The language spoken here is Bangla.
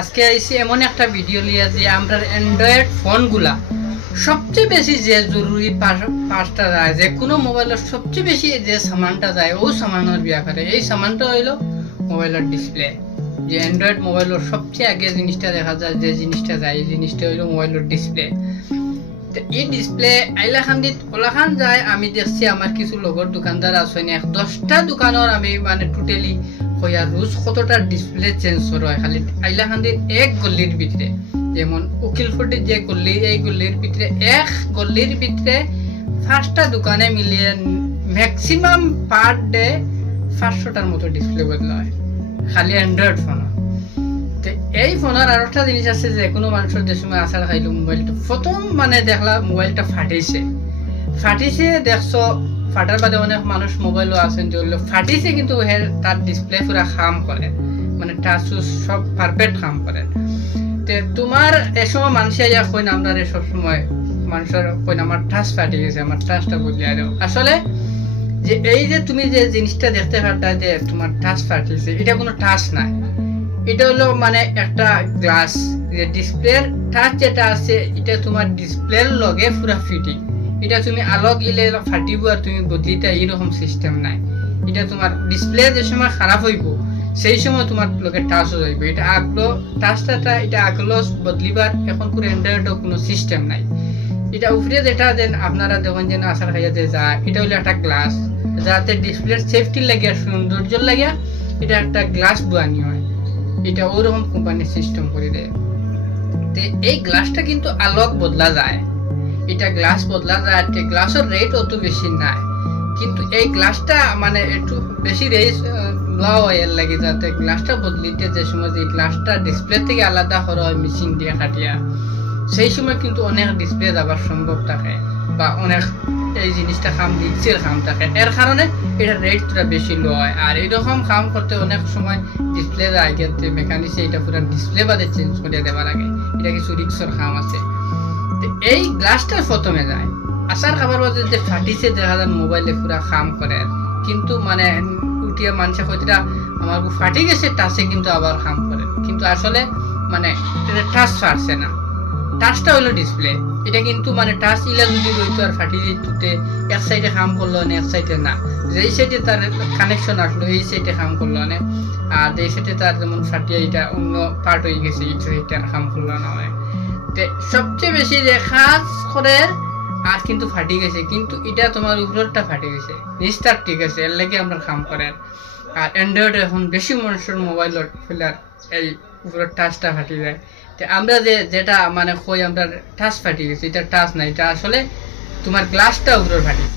আজকে আইছি এমন একটা ভিডিও লিয়া যে আমরা অ্যান্ড্রয়েড ফোনগুলা সবচেয়ে বেশি যে জরুরি পাঁচটা যায়, যে কোনো মোবাইলের সবচেয়ে বেশি যে সামানটা যায় ও সামানের ব্যাপারে। এই সামানটা হইলো মোবাইলের ডিসপ্লে। যে অ্যান্ড্রয়েড মোবাইলের সবচেয়ে আগে জিনিসটা দেখা যায়, যে জিনিসটা যায়, এই জিনিসটা হইলো মোবাইলের ডিসপ্লে। তো এই ডিসপ্লে আইলাখান্দিত ওলাখান যায়। আমি দেখছি আমার কিছু লগর দোকানদার আছে, 10টা দোকানের আমি মানে টোটালি হইয়া রোজ কতটা ডিসপ্লে চেঞ্জ হয় খালি আইলাখান্দির এক গল্লির ভিতরে। যেমন উকিলফুটির যে গল্লি, এই গল্লির ভিতরে এক গল্লির ভিতরে 5টা দোকানে মিলিয়ে ম্যাক্সিমাম পার ডে 500টার মতো ডিসপ্লে বদলা হয় খালি অ্যান্ড্রয়েড ফোন। তো এই ফোনের আর একটা জিনিস আছে, যে কোনো মানুষের যে সময় আসার খাইলো মোবাইলটা প্রথম মানে দেখলা মোবাইলটা ফাটিছে দেখছো। ফাটার বাদে অনেক মানুষ মোবাইলও আছেন যে ফাটিছে, কিন্তু তার ডিসপ্লে পুরা কাম করে, মানে টাচ সব পারফেক্ট কাম করে। তো তোমার এসময় মানুষ ইয়া কই না, আমরা সবসময় মানুষের কই না আমার টাচ ফাটি গেছে, আমার টাচটা বদলিয়ে দাও। আসলে যে এই যে তুমি যে জিনিসটা দেখতে পারতা যে তোমার টাচ ফাটিছে, এটা কোনো টাচ নাই, এটা হলো মানে একটা গ্লাস। যে ডিসপ্লের টাচ যেটা আছে এটা তোমার ডিসপ্লের লগে পুরা ফিটিং। এটা তুমি আলো গিলে ফাটিব আর তুমি বদলিতে এইরকম সিস্টেম নাই। এটা তোমার ডিসপ্লে যে সময় খারাপ হইব সেই সময় তোমার লগে টাচ হইব। এটা আগলো টাচটা এটা আগলো বদলিবার এখন পুরো অ্যান্ড্রয়েডও কোনো সিস্টেম নাই। এটা উপরে যেটা দেন আপনারা দেখুন যে আসার খাইয়া যে যায়, এটা হলো একটা গ্লাস, যাতে ডিসপ্লের সেফটি লাগিয়া সৌন্দর্য লাগিয়া এটা একটা গ্লাস বানি হয়। এটা ওরকম কোম্পানির সিস্টেম করে দেয়। তো এই গ্লাসটা কিন্তু আলোক বদলা যায়, এটা গ্লাস বদলা যায়। গ্লাসের রেট অত বেশি নাই, কিন্তু এই গ্লাসটা মানে একটু বেশি রেট লওয়া হয় এর লাগে, যাতে গ্লাসটা বদলিতে যে সময় যে গ্লাসটা ডিসপ্লে থেকে আলাদা করা হয় মেশিন দিয়ে কাটিয়া, সেই সময় কিন্তু অনেক ডিসপ্লে যাবার সম্ভব থাকে বা অনেক এই জিনিসটা কাম রিক্সের কাম থাকে। এর কারণে এটা রেটটা বেশি লো হয়। আর এইরকম কাম করতে অনেক সময় ডিসপ্লে যায় কিন্তু মেকানিসে এটা পুরো ডিসপ্লে বাদে চেঞ্জ করে দেওয়া লাগে, এটা কিছু রিক্সের কাম আছে। এই গ্লাসটা প্রথমে যায় আসার খাবার বাদে যে ফাটিছে দেখা যায় মোবাইলে পুরা কাম করে, কিন্তু মানে উঠিয়ে মানুষে কইটা আমার ফাটি গেছে টাচে কিন্তু আবার কাম করে, কিন্তু আসলে মানে এটা টাচ ফাটছে না, টাচটা হলো ডিসপ্লে। এটা কিন্তু মানে টাচ ইলা যদি রইতো আর ফাটি দিতে এক সাইডে কাম করলো না, এক সাইডে না, যেই সাইডে তার কানেকশন আসলো এই সাইডে কাম করলো না, আর এই সাইডে তার যেমন ফাটিয়ে এটা অন্য পার্ট হয়ে গেছে এই সাইডে আর কাম করলো না। সবচেয়ে বেশি যে কাজ করে আর কিন্তু ফাটি গেছে, কিন্তু এটা তোমার উপরটা ফাটি গেছে, নিচটা ঠিক আছে, এর লাগে আমরা কাম করেন। আর অ্যান্ড্রয়েড এখন বেশি মানুষের মোবাইলের ফেলার এই উপরের টাচটা ফাটি যায়। তো আমরা যেটা মানে কই আমরা টাচ ফাটি গেছে, এটা টাচ না, এটা আসলে তোমার গ্লাসটা উপরে ফাটি।